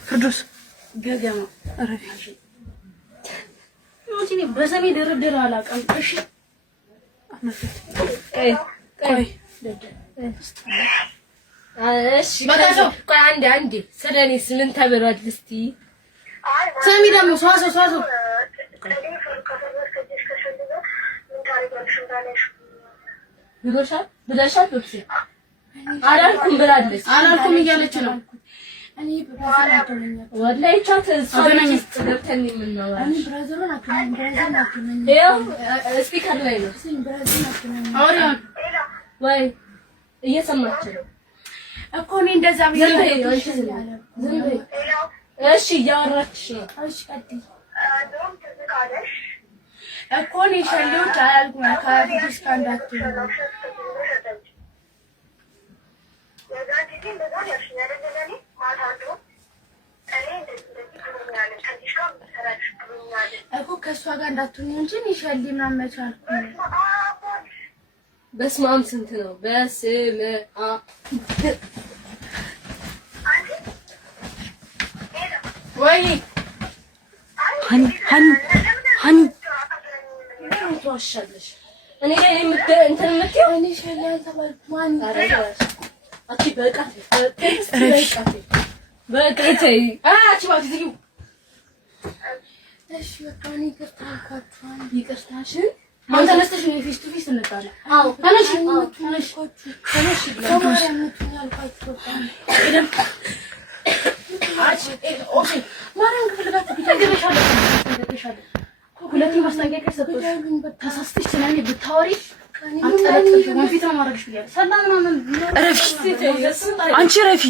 ፍርዱስ ገገማ አረፊ ሞቲኒ በሰሜ ደረደረ አላቀም እሺ ቆይ እሺ ቆይ አንዴ ስለኔስ ምን ተብሏል እስቲ ሰሚ ደግሞ ሷሶ ብለሻል ዶክሲ አላልኩም ብላለች አላልኩም እያለች ነው እኔ ብራዘር ወላሂ ቻት ሰውነኝ ገብተን የምንነው እኔ ብራዘሩን አትነኝ ያው ስፒከር ላይ ነው ብራዘሩን አትነኝ አውሪያን ወይ እየሰማች ነው እኮ እኔ እንደዛ እሺ እያወራች ነው እሺ ቀጥይ እኮ እኔ ሸሌዎች አላልኩም ካፊስ ካንዳቱ እኮ ከሷ ጋር እንዳትሆኝ እንጂ ይሻል ምናመቻልኩ በስማም ስንት ነው በስመ አብ ወይ ሃኒ ተዋሻለሽ እኔ ላይ እንትን የምትይው እኔ ሸላል ተባልኩ ማን ታረጋሽ አቺ በቃ ተይ አቺ ባቲ ዝጊው እሺ በቃ እኔ ይቅርታልኳችኋል ይቅርታሽን ማን ተነስተሽ ነው ፊስ ቱ ፊስ እንጣላ አዎ ተነሽ ያልኳችሁ በቃ እደም አቺ ኦኬ ማረን ከፈልጋት ተገበሻለ ሁለቴ ማስጠንቀቂያ ሰጥቶሽ ተሳስተሽ ስለኔ ብታወሪ አንጠለጥሽ ወንፊት ነው ማድረግሽ ብያለሁ ሰላም ምናምን አንቺ ረፊ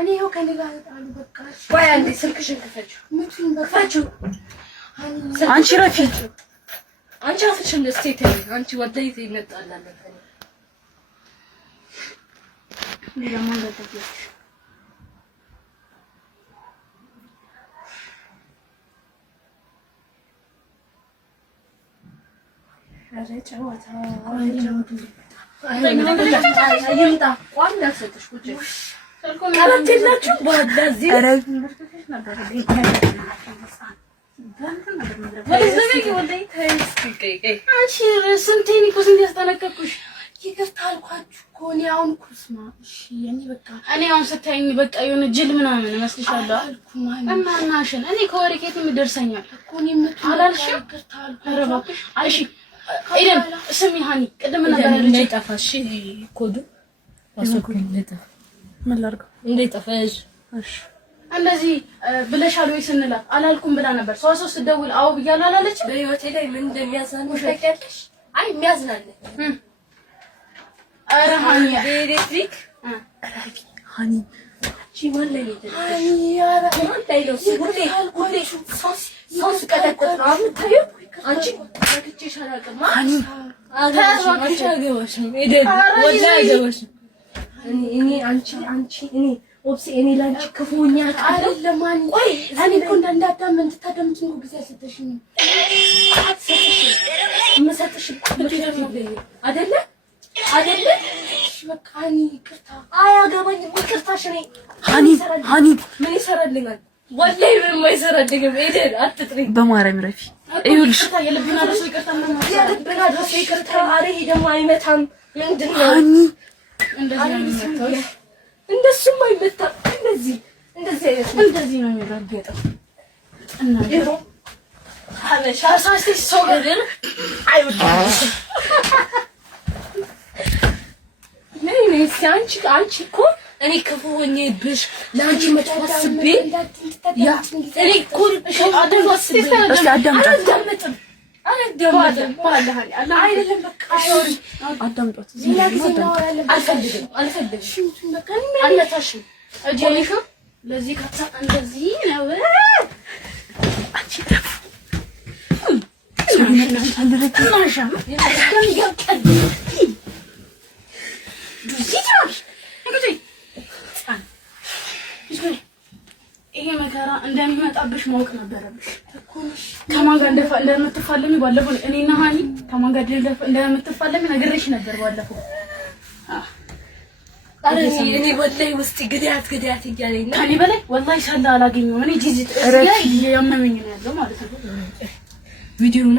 እኔ ይኸው ከኔ ጋር ጣሉ በቃ ወይ አንዴ ስልክሽን ክፈችው ምንድን በቃችሁ አንቺ ረፊ አንቺ አፍሽን ለስቴት አንቺ ወደይ ይመጣላል ለማን ገደብሽ ጨዋታ አይምጣ ቋም ያሰጥሽ ቁጭ ካላንተላችሁ በዚህ ስንቴን እኮ ስንት ያስጠነቀቅኩሽ ይቅርታ አልኳችሁ እኮ እኔ አሁን ኩስማ እሺ እኔ በቃ እኔ አሁን ስታይኝ በቃ የሆነ ጅል ምናምን እመስልሻለሁ እናናሽን እኔ ከወረቄት የሚደርሰኛል እኮ እኔ ምት አላልሽም ይቅርታ አልኳችሁ እሺ አይደም ስሚ ሃኒ ቅድም ነበር እንዳይጠፋሽ ኮዱ አስወኩኝ ለጠፋ ምን ላድርገው እንዳይጠፋሽ እሺ እንደዚህ ብለሻል ወይ ስንላት አላልኩም ብላ ነበር ሶስት ስትደውል አው ብያለሁ አላለች በህይወቴ ላይ ምን እንደሚያሳንሽ ታውቂያለሽ አይ የሚያዝናል አረ ሃኒ ኤሌክትሪክ ሃኒ ቺማን ላይ ሃኒ አረ ማን ላይ ነው ሁሌ ሶስ ከተከተ ነው አምታዩ አንቺ ታክቺሽ አላቀማ ሃኒ ታዋቂሽ አገባሽ ኤደን ወላሂ አገባሽ እኔ አንቺ እኔ ኦፕሲ እኔ ላንቺ ክፉኛ አይደለም ሃኒ ቆይ እኔ እኮ እንዳዳመን ተታደምጪ ነው ጊዜ አሰተሽኝ ምሰጥሽ አይደለ እሺ በቃ ሃኒ ይቅርታ አያገባኝም ይቅርታሽ ነኝ ሃኒ ምን ይሰራልኛል ወላሂ ምንም አይሰራልኝም ኤደን አትጥሪ በማርያም ረፊ ይኸውልሽ የልብና ደስ ይቅርታ የልብና ደስ ይቅርታ አሬ ደግሞ አይመታም ምንድነው ሃኒ እንደሱም አይመታም እንደዚህ ነው የሚረገጠው እና ይሄ ሀበሻ ሳስቲ ሶገር አይወጣም ነይ አንቺ እኮ እኔ ክፉ ሆኜብሽ ለአንቺ መጥፋስቤ ያ እኔ እኮ አደረስኩ አዳምጣት አልደማደም ባለሃል አይደለም በቃ አዳምጣት አልፈልግም በቃ አልመታሽም እጄሽ ለዚህ ካታ እንደዚህ ነው አንቺ ደፍ ማሻ ያቀድ ዱዚ ታሽ እንግዲህ ይሄ መከራ እንደሚመጣብሽ ማወቅ ነበረብሽ እኮ። ከማን ጋር እንደምትፋለሚ ባለፈው እኔና ሃኒ ከማን ጋር እንደምትፋለሚ ነግሬሽ ነበር ባለፈው። እኔ ወላሂ ውስጥ ግዳት እያለኝ ነው። ከኔ በላይ ወላሂ ሳላ አላገኘሁም። እኔ ጂጂ ያመመኝ ነው ያለው ማለት ነው። ቪዲዮውን